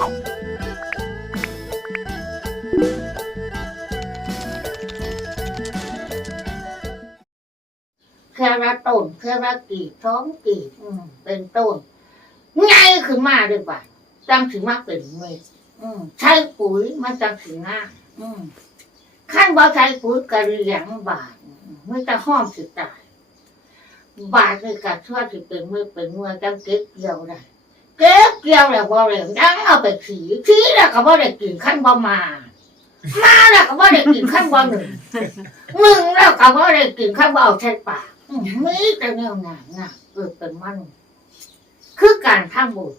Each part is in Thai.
แค่ละต้นแค่ละกี่ท้องกี่อืมเป็นต้นไงขึ้นมาดีกว่าจังถึงมาเป็นเม็ดอืมใช้ปุ๋ยมันจังถึงง่าอืมขั้นบ่ใช้ปุ๋ยกระเรียงบาทไม่จะห้อมสิตายบาทนี่กัดชั่วสิเป็นเมือเป็นเมือจังเก็บเกี่ยวได้ เก็บเกี่ยวแล้วบ่เร็วดังเอาไปขีขีแล้วก็บ่ได้กินขั้นบ่มามาแล้วก็บ่ได้กินขั้นบ่หนึ่งมึงแล้วก็บ่ได้กินข้าวเบเอาใช่ปากมีแต่แนวหนาหนาเกิดเป็นมัน คือการทำบุญ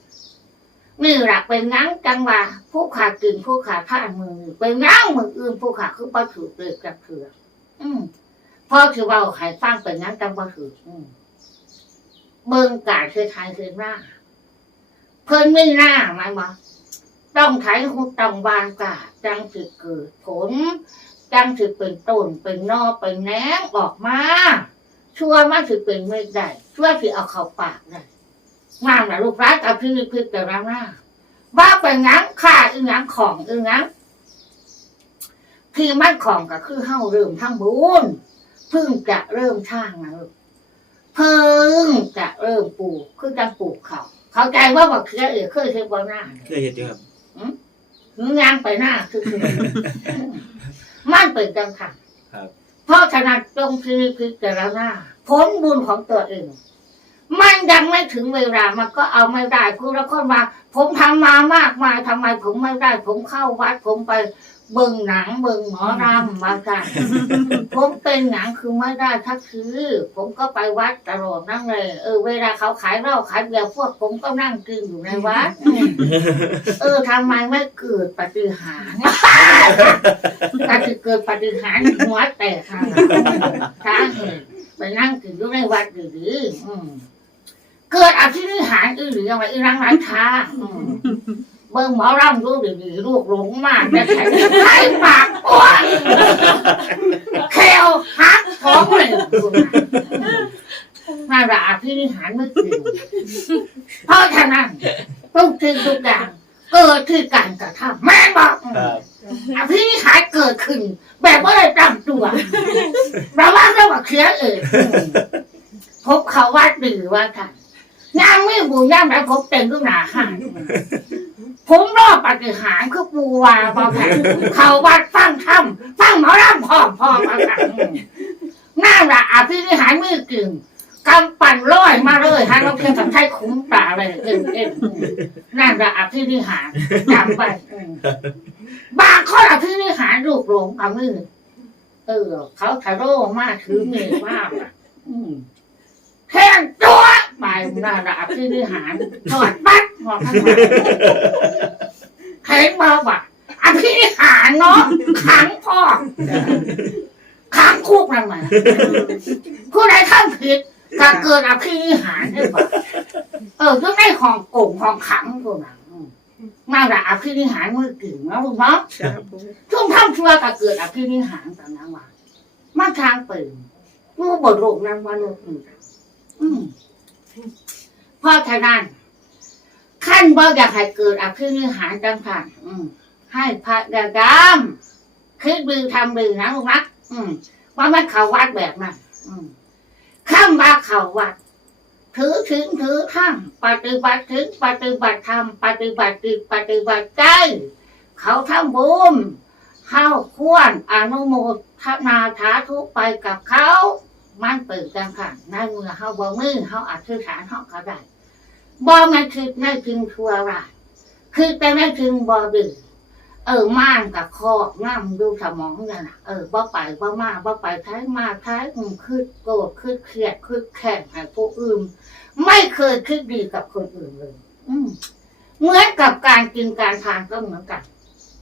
นี่หละเป็นงั้งจังว่าผู้ขาดกินผู้ขาดท่ามือเป็นงั้งมืออื่นผู้ขาดคือประถือเปลือกกับเถืออืมพอถือว่าใหายฟังเป็นงั้งจังประถืออืมเบิ่งการคือไทยคือหน้า เพิ่นไม่น้าไหมวะต้องไถหุต้องบานกาจังสิเกิดผลจังถือเป็นต้นเป็นนอเป็นแหนงออกมาชั่วมันถือเป็นไม่ได้ชั่วที่เอาเข้าปากได้งามนะลูกร้านกับพี่พิจารณาว่าเป็นงั้งค่าอึงั้งของอึงั้งที่มันของก็คือเฮาเริ่มทั้งบุญเพิ่งจะเริ่มช่างนะลูกเพิ่งจะเริ่มปลูกคือจะปลูกเขา เข้าใจว่าบอกเคยเออเคยเทบอหน้าเคยเห็นอยู่ครับงานไปหน้าคือคือมันเป็นจังค่ะครับเพราะฉะนั้นจงพิพิจารณาผลบุญของตัวเอง มันยังไม่ถึงเวลามันก็เอาไม่ได้คุณละคนมา ผมทำมามากมายทำไมผมไม่ได้ ผมเข้าวัดผมไปเบิ่งหนังเบิ่งหมอรำมากันผมเป็นหนังคือไม่ได้ทักคือ ผมก็ไปวัดตลอดนั่งเลย เออ เวลาเขาขายเหล้าขายเบียร์พวกผมก็นั่งกินอยู่ในวัดอืมเออทำไมไม่เกิดปฏิหารย์ถ้าจะเกิดปฏิหารย์หัวแตกค่ะช้าเหตุไปนั่งกินอยู่ในวัดดีๆอืม เกิดอภินิหารอื่นหรืออะไรอีรังร้านค้าอืมเบิ่งหมอรำรู้ดีๆลูกหลงมากแต่แข็งไข่ปากอ้วนแควหักท้องเลยน่าระอภินิหารไม่จริงเพราะฉะนั้นทุกสิ่งทุกอย่างเกิดที่การกระทำแม่บอกครับ อภินิหารเกิดขึ้น แบบว่าได้ตั้งตัวเราว่าเราว่าเคลียร์เองพบเขาวัดดีว่าค่ะ งานไม่บุญย่ำแล้วพบเต็มทุกหนาค่ะผมรอบปฏิหารคือปูวาบอแผ่นเขาวัดฟังถ้ำฟังหมอรำพร้อมพร้อมมาค่ะน่าละอาภินิหารมือกึ่งกำปั่นร้อยมาเลยฮะเราเพียงกับใช้คุ้มตาเลยเอ็นเอ็นน่าละอาภินิหารจำไว้อืมบางข้ออาภินิหารรูปโรงเอามือเออ เขาทะโร่มากถือเมฆมากอะอืมแทงตัว ไปน่าระอภินิหารถอดบัตรหอดทั้งหมดเห็นมาว่ะอภิหารเนาะขังพ่อขังคุกนั่นมาผู้ใดทำผิดก็เกิดอภิหารได้ป่ะเออก็ได้ของโก่งของขังตัวนั้นอืมมาละอภินิหารมือกิ่งนะลูกเนาะจ้าปูช่วงทำชั่วก็เกิดอภินิหารต่างนั้นว่ามาทางเปิดรู้บทโลกนั้นว่าโลกอื่นอืม เพราะฉะนั้นขั้นบ่อยากให้เกิดอภินิหารจังค่ะอืมให้พระยายามคิดดีทำดีนะลูกนะอืมว่ามันเขาวัดแบบนั้นอืมข้ามว่าเขาวัด ถือถึงถือทั้งปฏิบัติถึงปฏิบัติธรรมปฏิบัติจิตปฏิบัติใจเขาทำบุญเฮาควรอนุโมทนาสาธุไปกับเขา มันเปิดจังค่ะในเมื่อเฮาบ่มือเฮาอธิษฐานเฮาก็ได้บ่มันคิดในถึงชั่วร้ายคือแต่ในถึงบ่ดื้อเออม่านกับคอกน้ำดูสมองนั่นน่ะเออบ่ไปบ่มาบ่ไปท้ายมาท้ายอืมคืดโกรธคืดเครียดคืดแค้นให้ผู้อื่นไม่เคยคิดดีกับคนอื่นเลย อืมเหมือนกับการกินการทานก็เหมือนกัน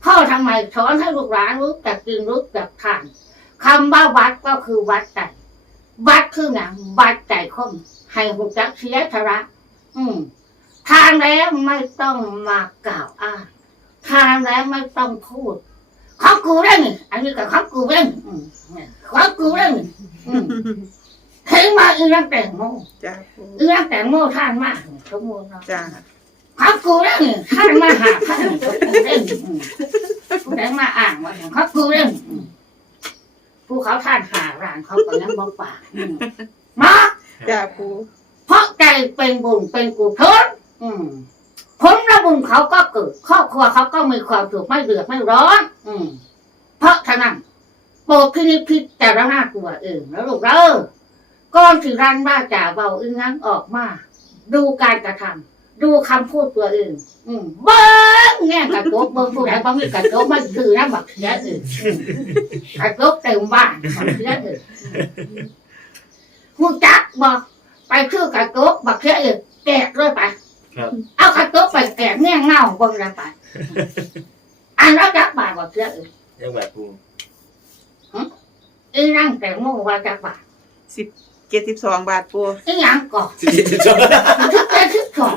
พ่อทำไมสอนให้ลูกหลานรู้จักกินรู้จักทานคำว่าวัดก็คือวัดใจ วัดคือหนังวัดใจคมให้หูจักเสียทระ อืมทานแล้วไม่ต้องมากล่าวอ้างทานแล้วไม่ต้องพูดเขากูเรื่องอันนี้ก็เขากูเรื่องอืมเขากูเรื่องอืมเห็นมาอีนังแต่งโมจ้าปูอีนังแต่งโมทานมากสมมติเนาะจ้าเขากูเรื่องท่านมาหาท่านเขากูเรื่องอืมผู้ใดมาอ่างว่าอย่างเขากูเรื่องอืม ผู้เขาท่านหาร้านเขาก็ยังบอกปากอืมมาจ้าปูเพราะใจเป็นบุญเป็นกุศลอืมผลระบุญเขาก็เกิดครอบครัวเขาก็มีความสุขไม่เดือดไม่ร้อน อืม เพราะฉะนั้นโปรดพินิจพิจารณาตัวเองแล้วลูกเด้อก่อนที่รันว่าจ่าเบาอึ้งนั้นออกมา ดูการกระทำ ดูคำพูดตัวเองอืมเบิ้งแง่กระจกเบิ้งผู้ใดบ้างมีกระจกมันคือน้ำบักเสียอื่นอืมกระจกเต็มบ้านบักเสียอื่นหูจักบอกไปชื่อกระจกบักเสียอื่นแกะเลยไปครับเอากระจกไปแกะแง่เงาเบิ้งแล้วไปอันแล้วจักบาทบักเสียอื่นยังแบบปูอีนั่งแต่งโมว่าจักบาทสิบ เจ็ดสิบสองบาทปูอีหยังก่อนสิบสิบสองทึกเจ็ดทึกสอง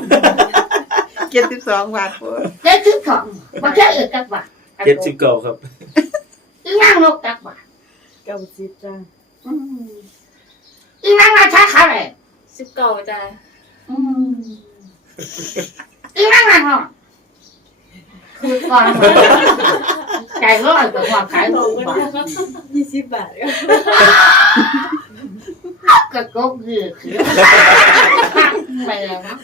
เจ็ดสิบสองบาทปูเจ็ดทึกสองบักเสียอื่นจักบาทเจ็ดสิบเก้าครับอีนั่งนกจักบาทเก้าสิบจ้าอืมอีนั่งราชาเขาเลยสิบเก้าจ้าอืมอีนั่งนั่งนอนคือก่อนใจร้อนกับความขายตหรมูงกันบาทนะยี่สิบบาท ก็กระกบยืดคือไปแล้วนะ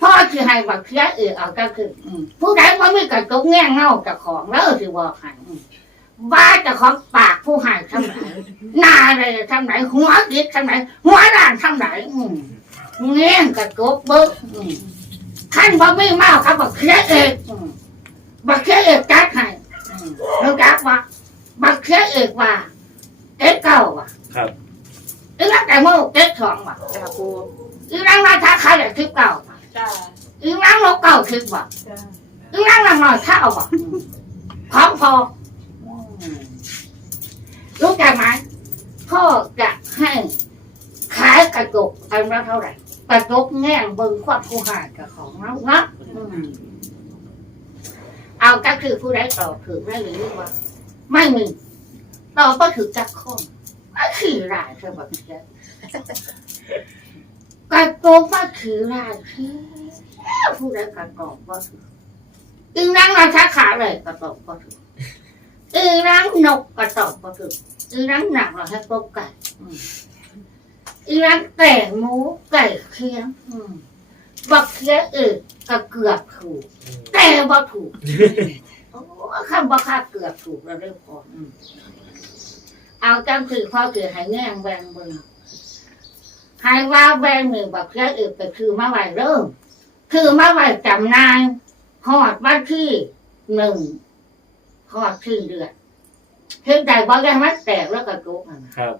พ่อที่ให้บักเสียเออเอาก็คือผู้ใดว่ามีกระจกแง่เงาเจากของแล้วสิบอกให้อืมบ้าจะของปากผู้ให้ทำไหนหน้าอะไรทำไหนหัวดิดทำไหนหัวด่านทำไหนอืมแง่งกระจกเบิ้งขั้นบ่ไม่เมาครับบักเสียเอกอืมบักเสียเอกจัดให้แล้วจักว่าบักเสียเอกว่าเอ็ดเก่าว่ะครับ อีนังแต่โมเก็ตสองว่ะจ้าปูอีนังราชาขายได้สิบเก้าว่ะจ้าอีนังนกเก้าสิบว่ะจ้าอีนังนางน้อยเท่าว่ะของพออืมรู้จักไหมพ่อจะให้ขายกระจกอันละเท่าไหร่กระจกแง่งเบิ่งความผู้หายกับของเราเนาะอืมเอาก็คือผู้ใดตอบถือได้หรือว่า ไม่มีตอบก็ถือจักคน ม่ขี่รายใช่ไหมพี่แจ๊คกระโปงมาถือลายที่ผู้ใดกระตอบว่าถืออีนั่งราชาขาเลยกระตอบก็ถืออีนั่งนกกระตอบก็ถืออีนั่งหนักเราให้ตบไก่อืมอีนั่งแต่หมูไก่เคียงบักเคียงเอกก็เกือบถูกแต่บ่ถูกโอ้คำว่าค่าเกือบถูกแล้วเรียกพอ เอาจังคือพ่อคือให้แง่งแบงเบิ่งใครว่าแบงหนึ่งแบบแค่อื่นไปคือมาไหวเริ่มคือมาไหวจำนายหอดวันที่หนึ่งหอดที่เดือนเห็นใจบอกยังไม่แตกแล้วก็จุกอะนะครับ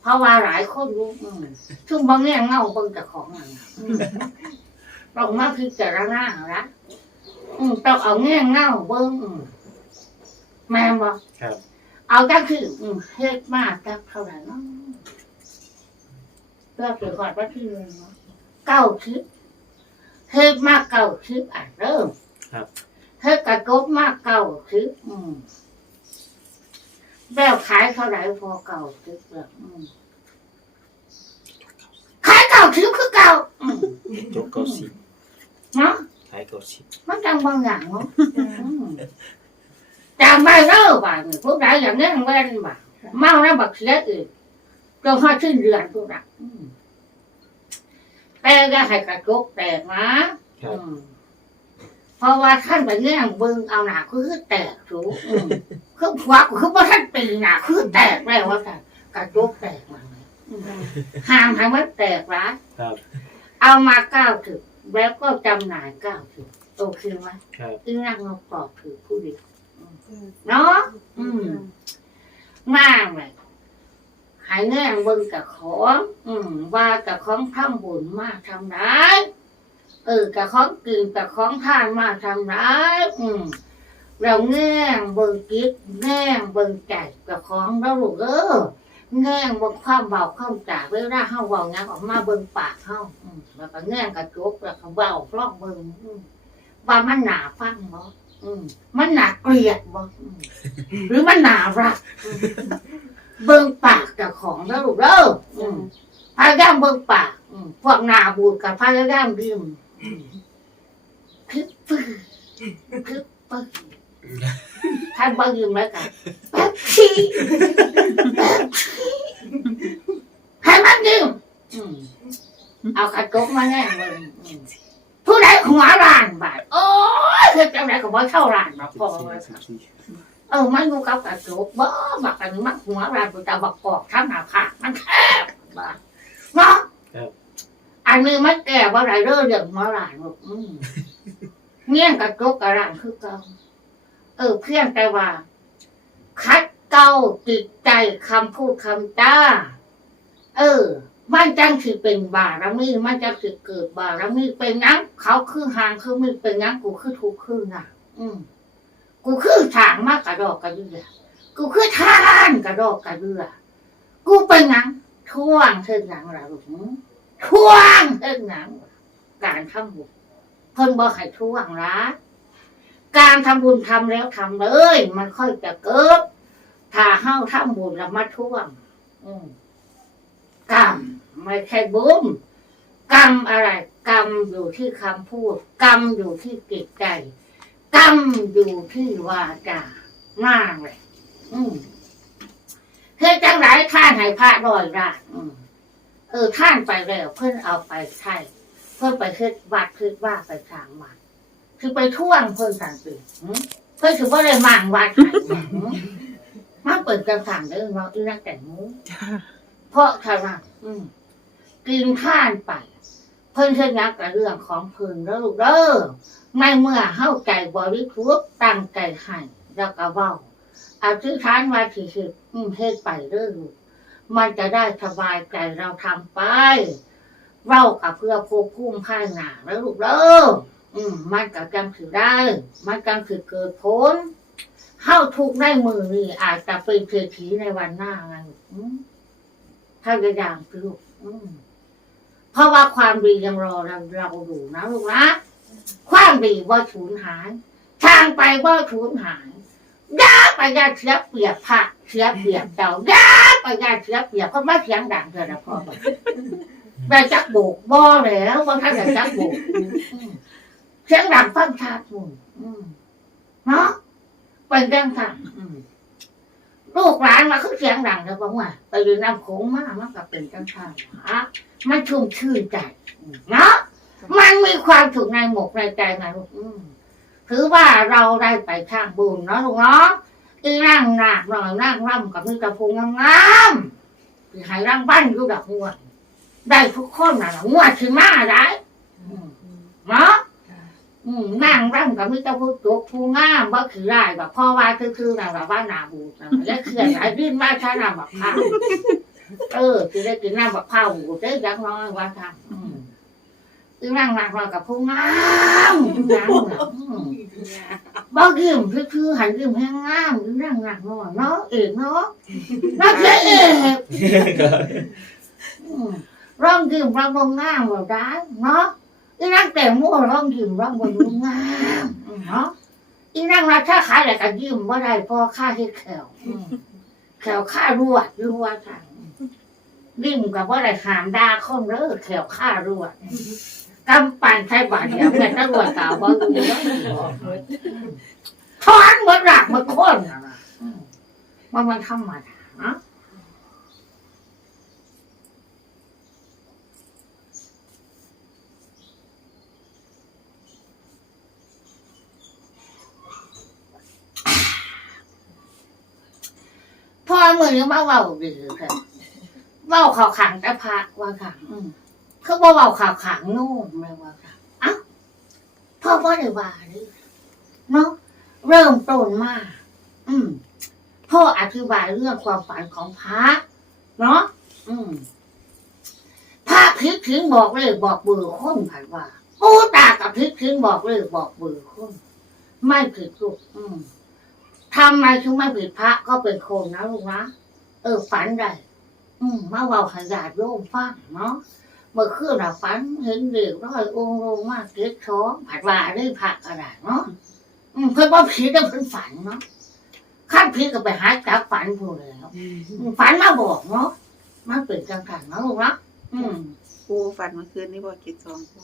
เพราะว่าหลายคนรู้อืมซึ่งบางแง่เงาเบิ่งจากของมันนะอืมต้องมาพิจารณาละอืมต้องเอาแง่เงาเบิ่งอืมแม่นบอกครับ เอาก็คืออืมเฮ็ดมากจักเท่าไหร่เนาะเพื่อเกิดความว่าที่หนึ่งเนาะเก้าชิปเฮ็ดมากเก้าชิปอะเริ่มครับเฮ็ดกระกบมากเก้าชิปอืมแล้วขายเท่าไหร่พอเก้าชิปแล้วอืมขายเก้าชิปคือเก้าอืมจบเก้าสิบเนาะขายเก้าสิบมันจังบางอย่างเนาะอืม จำไม่เลิกบ่าเนี่ยพวกใดอย่างนี้เว้นบ่าเมาแล้วบักเสียอีกจนพอสิ้นเดือนพวกนั้นอืมแต่ก็ให้กระจกแตกนะครับอืมเพราะว่าท่านไปแง่งเบิ่งเอาหนาคือแตกสูอืมคือหัวคือว่าท่านปีหนาคือแตกแล้วว่าท่านกระจกแตกมาเลยอืมห้ามให้มันแตกร้ายครับเอามาเก้าถึงแล้วก็จำหน่ายเก้าถึงโอเคไหมครับอีนักนกปอกถือผู้เดียว เนาะอืมมากเลยหายแง่งเบิ่งกับของ อืม ว่ากับของทำบุญมากทำร้ายเออกับของกินกับของทานมากทำร้ายอืมเราแง่งเบิ่งกิจแง่งเบิ่งใจกับของเราลูกเออแง่งบิ่งความเบาความจ่าเวลาเฮาเว้าหยังออกมาเบิ่งปากเฮาแล้วก็แง่งกระจกแล้วก็เว้าร้องเบิ่งว่ามันหนาฟังบ่อืม มันหนาเกลียดบ่หรือมันหนารัก เบิ่งปากเจ้าของแล้วลูกเด้ออืมพยายามเบิ่งปากอืมพวกหนาบูดกับพยายามดื่มคึกปื้อคึกปื้อท่านบ่ยืมแล้วกันแป๊บชีแป๊บชีให้มันยืมอืมเอากระจกมาแน่เลย ผู้ใดหัวร้านบาทโอ้ยคือจังไรก็บ่เท่าร้านหรอกพอเลยค่ะเออมันอยู่กับกระจกบ่บักกันมักหัวร้านกูจะบักปอกทั้งหน้าผากมันแคบบ้าเนาะครับอันนี้มันแก่ว่าไรเรื่อเรื่องหัวร้านลูกอืมเงี้ยงกระจกกระร่างคือเก่าเออเพียงแต่ว่า คัดเก้าจิตใจคำพูดคำจ้า เออ มันจังสิเป็นบารมีมันจังสิเกิดบารมีเป็นนังเขาคือหางคือมือเป็นนังกูคือทุกข์คือนักอืมกูคือฉางมากกระดอกกระเดือกูคือทานกระดอกกระเดือกูเป็นนังท่วงเท่าหนังละลูกท่วงเท่าหนังการทำบุญเพิ่นบอกให้ท่วงละการทำบุญทำแล้วทำเลย มันค่อยจะเกิดถ้าเฮาทำบุญแล้วมาท่วง อืม กรรมไม่ใช่บุญกรรมอะไร กรรมอยู่ที่คำพูด กรรมอยู่ที่จิตใจกรรมอยู่ที่วาจามากเลย อืมเฮ้ยจังไรท่านให้พระรอยราชอืมเออท่านไปแล้วเพื่อนเอาไปใช่เพื่อนไปคิดวัดคิดว่าไปสร้างวัดคือไปท่วงเพื่อนสันติอืมเพื่อนถือว่าได้มั่งวัดไหนอืมมาเปิดกระสังเด้อเราอีนักแต่งมูจ้า เพราะขนาดอืมกินข้านไป เพิ่นเช่นยักกับเรื่องของเพิ่นแล้วลูกเด้อในเมื่อเข้าใจบริสุทธิ์ตั้งใจให้แล้วก็เว้าอธิษฐานว่าสิสิอืมเฮ็ดไปเด้อลูกมันจะได้สบายใจเราทำไปเว้ากับเพื่อควบคุมภายหนาแล้วลูกเด้ออืม มันก็จังถือได้ มันจังถือเกิดผลเข้าทุกข์ในมือนี่อาจจะเป็นเศรษฐีในวันหน้าไงอืม พยายามสิลูกอืมเพราะว่าความดียังรอเราเราอยู่นะลูกนะความดีว่าสูญหายทางไปว่าสูญหายย่าไปยาเสียเปียบพระเสียเปียบเจ้าย่าไปยาเสียเปียบก็ไม่เสียงดังเกินะพ่อได้จักโบกบ่แล้วว่าท่านได้จักโบกอืมเสียงดังฟังชัดมุนเนาะเป็นเรื่องสั่งอืม ลูกหลานมาคือเสียงดังแล้วบอกว่าไปดูน้ำโขงมากมันก็เป็นจังทาฮะมันชุ่มชื่นใจเนาะมันมีความสุขในหมกในใจนะลูกถือว่าเราได้ไปข้างบุญเนาะลูกเนาะอีร่งหนักหน่อยร่งร่ำกับมีกระพุงงามๆที่ให้ร่างบ้านอยู่ดอกงวดได้ทุกคนนะงวดถึงมาได้เนาะ อืมนั่งร่ำกับมิตรผู้จกผู้งามว่าคือได้แบบพ่อว่าคือๆนะแบบว่าหนาบูดนะแล้วเขื่อนหลายดิ้นมาช้าน้ำแบบข้าวเออคือได้กินน้ำแบบข้าวบูดได้ยังน้อยว่าทำอืมคือนั่งนั่งรอกับผู้งามงามน่ะอืมบ่ยิ้มคือๆหันยิ้มแห้งงามนั่งนั่งนอนเนาะเอกเนาะน่าเสียเอกอืมร้องยิ้มร้องบงงามแบบได้เนาะ อีนั่งแต่งมั่วร้องยิ้มร้องบนรูงามเนาะอีนั่งราชาขายอะไรก็ยิ้มว่าได้เพอค่าเฮ็ดแขวอืมแขวค่ารวดรัวทางยิ้มกับว่าได้หามดาคนเด้อแขวค่ารวดกำปั่นใช้บาทเดียวแม่ตำรวจกล่าวว่าดูแล้วทอนหมดหลักหมดคนน่ะนะอืมมันมันธรรมดา พ่อมือนี้มาเว้าดีค่ะเว้าข่าวขังแต่พระว่าค่ะอืมคือว่าเว้าข่าวขังโน่มเลยว่าค่ะอ้าวพ่อพ่อได้ว่าดิเนาะเริ่มต้นมา อืมพ่ออธิบายเรื่องความฝันของพระเนาะอืมพระพิกถึงบอกเลยบอกเบอร์คนผ่านว่าปูตากับพิกถึงบอกเลยบอกเบอร์คนไม่ผิดลูกอืม ทำไมถึงไม่ผิดพระก็เป็นคนนะลูกนะ เออฝันได้อืมมาเว่าขยาดโยมฟังเนาะเมื่อคืนเราฝันเห็นเด็กร้อยองค์ลงมาเก็บท้องผัดว่าได้ผักอะไรเนาะอืมเพิ่นว่าผีแต่เพิ่นฝันเนาะขั้นผีก็ไปหาจับฝันพูดแล้วอืมฝันมาบอกเนาะมาเป็นจังกันเนาะลูกเนาะอืมปูฝันเมื่อคืนนี่บ่เจ็ดสองปู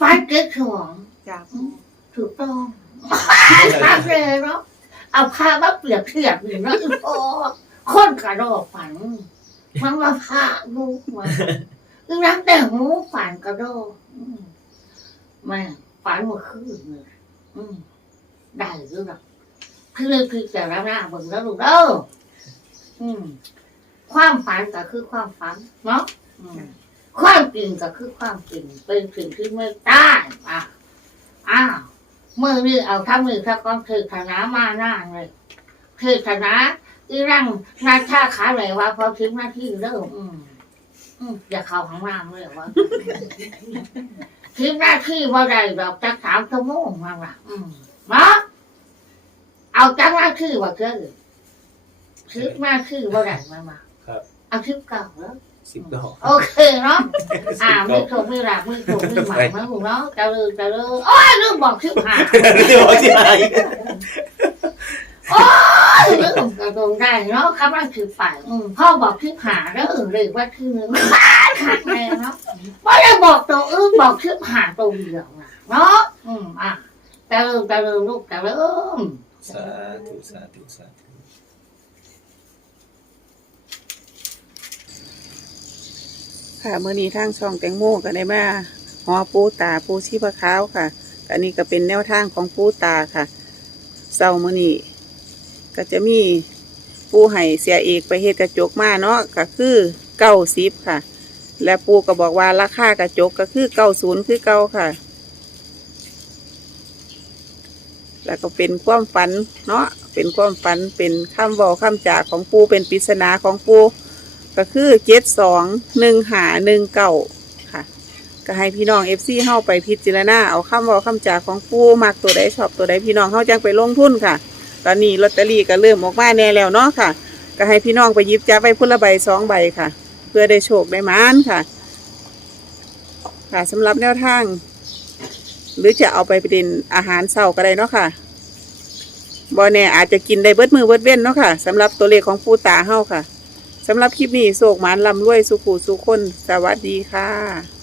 ฝันเก็บท้องอจ้าถูกต้องทำเลยเนาะ เอาผ้ามาเปรียบเทียบหนึ่งนะอีพอคนกระโดดฝันมันมาผ้าลูกมาคือรักแต่หูฝันกระโดดอืมแม่ฝันเมื่อคืนเลยได้หรือเปล่าคือคือจะรับหน้าเบิ่งแล้วลูกเด้ออืมความฝันก็คือความฝันเนาะความจริงก็คือความจริงเป็นสิ่งที่ไม่ได้อะอ้าว มือนี่เอาทั้งมือทั้งก้อนคือธนามาหน้าเลยคือธนาอีรังนาชาขาไหนวะพอถึงหน้าที่เริ่มอืมอืมอย่าเข้าข้างล่างเลยวะถึงหน้าที่ว่าใดดอกจักสามชั่วโมงมาละอืมมาเอาจักหน้าที่ว่าเกิดถึงหน้าที่ว่าใดมามาครับเอาคลิปเก่าแล้ว สิบเก้าโอเคเนาะ อ่าไม่ถูกไม่รักไม่ถูกไม่หมายไม่ถูกเนาะจะลืมจะลืมโอ้ยลืมบอกคลิปหาเดี๋ยวที่ไหนโอ้ยลืมกระโดงได้เนาะคำว่าคือฝ่ายอืมพ่อบอกคลิปหาแล้วเออเลยว่าคือหนึ่งขาดแน่เนาะไม่ได้บอกตัวอื่นบอกคลิปหาตัวเดียวนะเนาะอืมอะจะลืมจะลืมลูกจะลืมสาธุสาธุสาธุ ค่ะเมื่อนี้ทางช่องแตงโมก็ได้มาหอปูตาปูชีพะขาวค่ะ อันนี้ก็เป็นแนวทางของปูตาค่ะเศร้ามื่อนี้ก็จะมีปูไห้เสียเอกไปเฮ็ดกระจกมาเนาะก็คือเก้าสิบค่ะ และปูก็บอกว่าราคากระจกก็คือเก้าศูนย์คือเก้าค่ะ แล้วก็เป็นความฝันเนาะเป็นความฝันเป็นคำเว้าคำจากของปูเป็นปริศนาของปู ก็คือเจ็ดสองหนึ่งหาหนึ่งเก่าค่ะ ก็ให้พี่น้องเอฟซีเข้าไปพิจารณาเอาคำเว่าคำจาของผู้มักตัวใดชอบตัวใดพี่น้องเข้าจังไปลงทุนค่ะ ตอนนี้ลอตเตอรี่ก็เริ่มออกมาแน่แล้วเนาะค่ะ ก็ให้พี่น้องไปยิบจับไปพุ่นละใบสองใบค่ะ เพื่อได้โชคได้มานค่ะ ค่ะสำหรับแนวทาง หรือจะเอาไปเป็นอาหารเช้าก็ได้เนาะค่ะบอแน่อาจจะกินได้เบิดมือเบิดเว้นเนาะค่ะสำหรับตัวเลขของปูตาเฮาค่ะ สำหรับคลิปนี้โศกหมานลำรวยสุขูสุคน สวัสดีค่ะ